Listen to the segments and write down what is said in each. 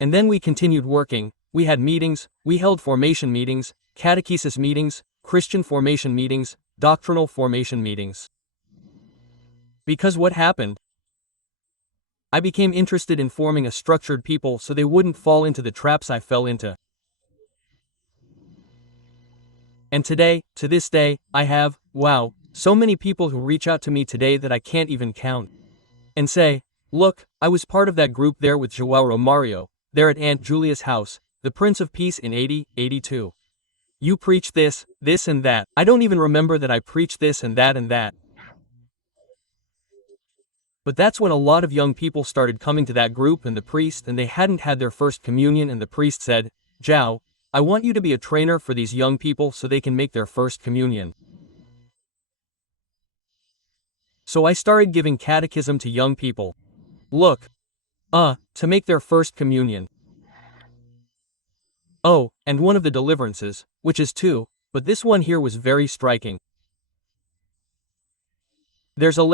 And then we continued working. We had meetings, we held formation meetings, catechesis meetings, Christian formation meetings, doctrinal formation meetings. Because what happened? I became interested in forming a structured people so they wouldn't fall into the traps I fell into. And today, to this day, I have, wow, so many people who reach out to me today that I can't even count. And say, look, I was part of that group there with Joao Romario, there at Aunt Julia's house, the Prince of Peace in 82. You preached this, this and that. I don't even remember that I preached this and that and that. But that's when a lot of young people started coming to that group and the priest, and they hadn't had their first communion, and the priest said, Joao, I want you to be a trainer for these young people so they can make their first communion. So I started giving catechism to young people. Look. To make their first communion. Oh, and one of the deliverances, which is two, but this one here was very striking. There was a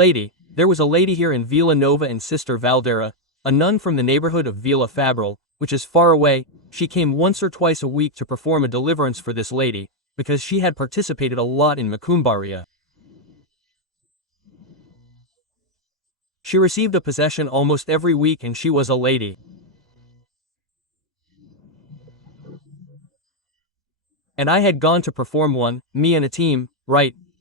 lady here in Vila Nova and Sister Valdera, a nun from the neighborhood of Vila Fabral, which is far away. She came once or twice a week to perform a deliverance for this lady, because she had participated a lot in Macumbaria. She received a possession almost every week, and she was a lady. And I had gone to perform one, me and a team,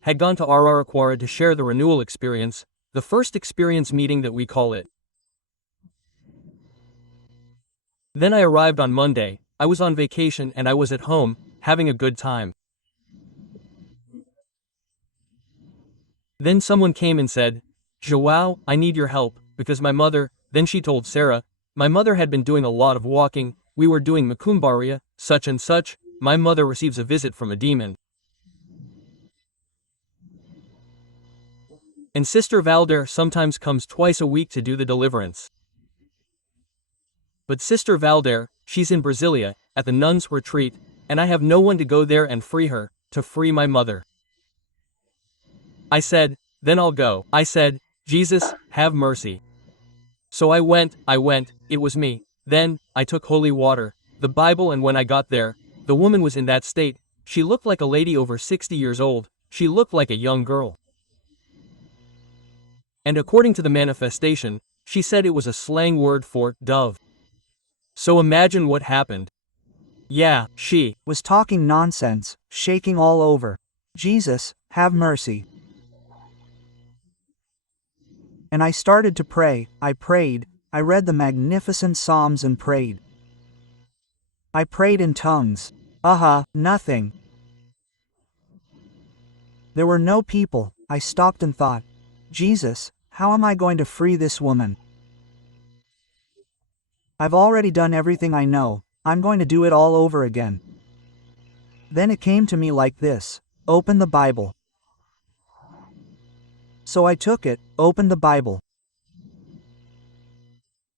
had gone to Araraquara to share the renewal experience, the first experience meeting that we call it. Then I arrived on Monday. I was on vacation and I was at home, having a good time. Then someone came and said, Joao, I need your help, because my mother, then she told Sarah, my mother had been doing a lot of walking, we were doing Macumbaria, such and such, my mother receives a visit from a demon. And Sister Valder sometimes comes twice a week to do the deliverance. But Sister Valder, she's in Brasilia, at the nuns' retreat, and I have no one to go there and free her, to free my mother. I said, then I'll go. I said, Jesus, have mercy. So I went, it was me. Then, I took holy water, the Bible, and when I got there, the woman was in that state. She looked like a lady over 60 years old, she looked like a young girl. And according to the manifestation, she said it was a slang word for dove. So imagine what happened. Yeah, she was talking nonsense, shaking all over. Jesus, have mercy. And I started to pray. I prayed, I read the magnificent Psalms and prayed. I prayed in tongues. Nothing. There were no people. I stopped and thought, Jesus, how am I going to free this woman? I've already done everything I know, I'm going to do it all over again. Then it came to me like this, open the Bible. So I took it, opened the Bible.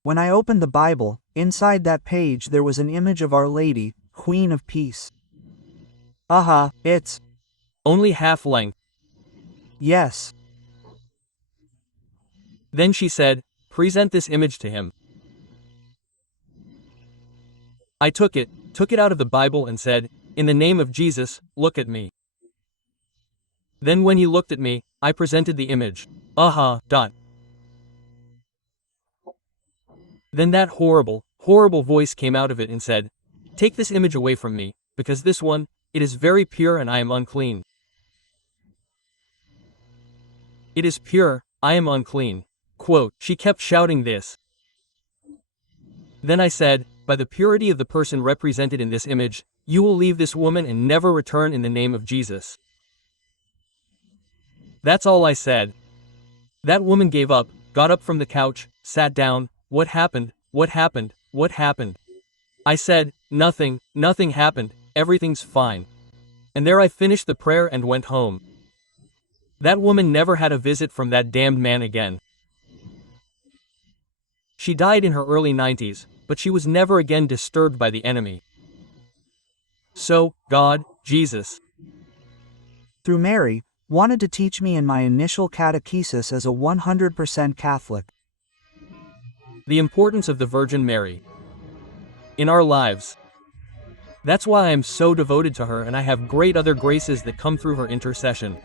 When I opened the Bible, inside that page there was an image of Our Lady, Queen of Peace. It's only half length. Yes. Then she said, present this image to him. I took it out of the Bible and said, in the name of Jesus, look at me. Then when he looked at me, I presented the image. Then that horrible voice came out of it and said, take this image away from me, because this one, it is very pure and I am unclean. It is pure, I am unclean. Quote, she kept shouting this. Then I said, by the purity of the person represented in this image, you will leave this woman and never return in the name of Jesus. That's all I said. That woman gave up, got up from the couch, sat down. What happened? What happened? What happened? I said, nothing happened, everything's fine. And there I finished the prayer and went home. That woman never had a visit from that damned man again. She died in her early 90s, but she was never again disturbed by the enemy. So, God, Jesus, through Mary, wanted to teach me in my initial catechesis as a 100% Catholic. The importance of the Virgin Mary. in our lives. That's why I am so devoted to her, and I have great other graces that come through her intercession.